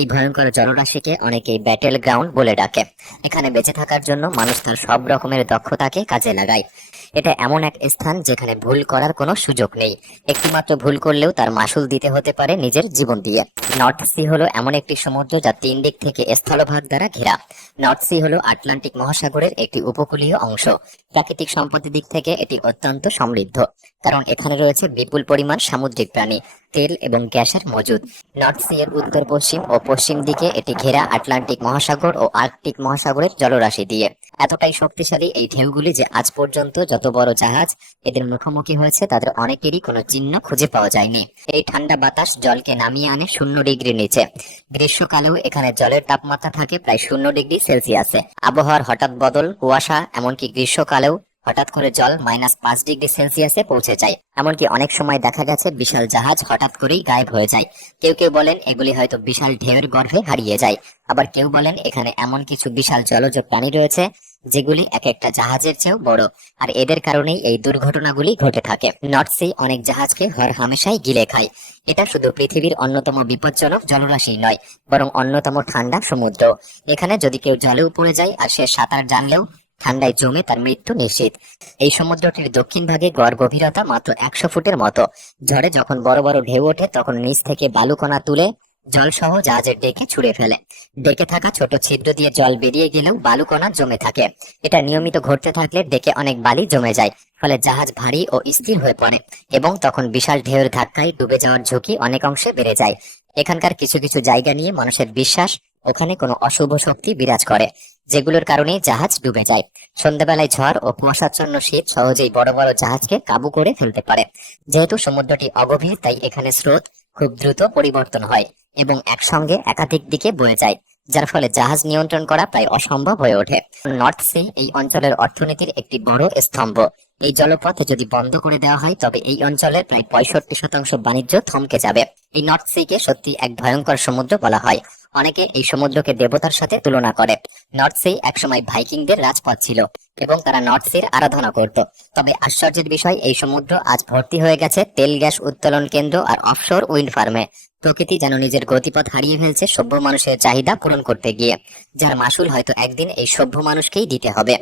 এই ভয়ঙ্কর জলরাশিকে অনেকেই ব্যাটেল গ্রাউন্ড বলে ডাকে। এখানে বেঁচে থাকার জন্য মানুষ তার সব রকমের দক্ষতাকে কাজে লাগায়। এটা এমন এক স্থান যেখানে ভুল করার কোনো সুযোগ নেই। একটিমাত্র ভুল করলেও তার মাসুল দিতে হতে পারে নিজের জীবন দিয়ে। নর্থ সি হলো এমন একটি সমুদ্র যা 3 দিক থেকে স্থলভাগ দ্বারা ঘেরা। নর্থ সি হলো আটলান্টিক মহাসাগরের একটি উপকূলীয় অংশ। প্রাকৃতিক সম্পদের দিক থেকে এটি অত্যন্ত সমৃদ্ধ, কারণ এখানে রয়েছে বিপুল পরিমাণ সামুদ্রিক প্রাণী, তেল এবং গ্যাসের মজুদ। নর্থ সি এর উত্তর পশ্চিম ও পশ্চিম দিকে এটি ঘেরা আটলান্টিক মহাসাগর ও আর্কটিক মহাসাগরের জলরাশি দিয়ে। এতটাই শক্তিশালী এই ঢেউগুলি যে আজ পর্যন্ত যত বড় জাহাজ এদের মুখোমুখি হয়েছে তাদের অনেকেরই কোনো চিহ্ন খুঁজে পাওয়া যায়নি। এই ঠান্ডা বাতাস জলকে নামিয়ে আনে 0 ডিগ্রি নিচে। গ্রীষ্মকালেও এখানে জলের তাপমাত্রা থাকে প্রায় 0 ডিগ্রি সেলসিয়াসে। আবহাওয়ার হঠাৎ বদল, কুয়াশা, এমনকি গ্রীষ্মকালেও হঠাৎ করে জল -5 ডিগ্রি সেলসিয়াসে পৌঁছে যায়। এমনকি অনেক সময় দেখা গেছে বিশাল জাহাজ হঠাৎ করেই গায়েব হয়ে যায়। কেউ কেউ বলেন এগুলি হয়তো বিশাল ঢেউয়ের গর্ভে হারিয়ে যায়। আবার কেউ বলেন এখানে এমন কিছু বিশাল জলজ প্রাণী রয়েছে যেগুলি এক একটা জাহাজের চেয়েও বড়, আর এদের কারণেই এই দুর্ঘটনাগুলি ঘটে থাকে। নর্থ সি অনেক জাহাজকে হর হামেশাই গিলে খায়। এটা শুধু পৃথিবীর অন্যতম বিপজ্জনক জলরাশি নয়, বরং অন্যতম ঠান্ডা সমুদ্র। এখানে যদি কেউ জলেও পড়ে যায় আর সে সাঁতার জানলেও ঠান্ডায় জমে তার মৃত্যু নিশ্চিত। এই সমুদ্রটির দক্ষিণ ভাগে গড় গভীরতা মাত্র 100 ফুটের মতো। ঝড়ে যখন বড় বড় ঢেউ ওঠে তখন নিচ থেকে বালুকণা তুলে জলসহ জাহাজের ডেকে ছুঁড়ে ফেলে। ডেকে থাকা ছোট ছিদ্র দিয়ে জল বেরিয়ে গেলেও বালুকণা জমে থাকে। এটা নিয়মিত ঘটতে থাকলে ডেকে অনেক বালি জমে যায়, ফলে জাহাজ ভারী ও স্থির হয়ে পড়ে এবং তখন বিশাল ঢেউয়ের ধাক্কায় ডুবে যাওয়ার ঝুঁকি অনেক অংশে বেড়ে যায়। এখানকার কিছু কিছু জায়গা নিয়ে মানুষের বিশ্বাস ওখানে কোনো অশুভ শক্তি বিরাজ করে, যেগুলোর কারণে জাহাজ ডুবে যায়। সন্ধ্যাবেলায় ঝড় ও কুয়াশাচ্ছন্ন শীত সহজেই বড় বড় জাহাজকে কাবু করে ফেলতে পারে। যেহেতু সমুদ্রটি অগভীর, তাই এখানে স্রোত খুব দ্রুত পরিবর্তন হয় এবং একসঙ্গে একাধিক দিকে বয়ে যায়, যার ফলে জাহাজ নিয়ন্ত্রণ করা প্রায় অসম্ভব হয়ে ওঠে। নর্থ সি এই অঞ্চলের অর্থনীতির একটি বড় স্তম্ভ। এই জলপথ যদি বন্ধ করে দেওয়া হয় তবে এই অঞ্চলের প্রায় 65% বাণিজ্য থমকে যাবে। এই নর্থ সি কে সত্যি এক ভয়ঙ্কর সমুদ্র বলা হয়। অনেকে এই সমুদ্রকে দেবতার সাথে তুলনা করে। নর্থ সি একসময় ভাইকিংদের রাজপথ ছিল এবং তারা নর্থ সির আরাধনা করত। তবে আশ্চর্যের বিষয়, এই সমুদ্র আজ ভর্তি হয়ে গেছে তেল গ্যাস উত্তোলন কেন্দ্র আর অফশোর উইন্ড ফার্মে। প্রকৃতি যেন নিজের গতিপথ হারিয়ে ফেলছে সভ্য মানুষের চাহিদা পূরণ করতে গিয়ে, যার মাসুল হয়তো একদিন এই সভ্য মানুষকেই দিতে হবে।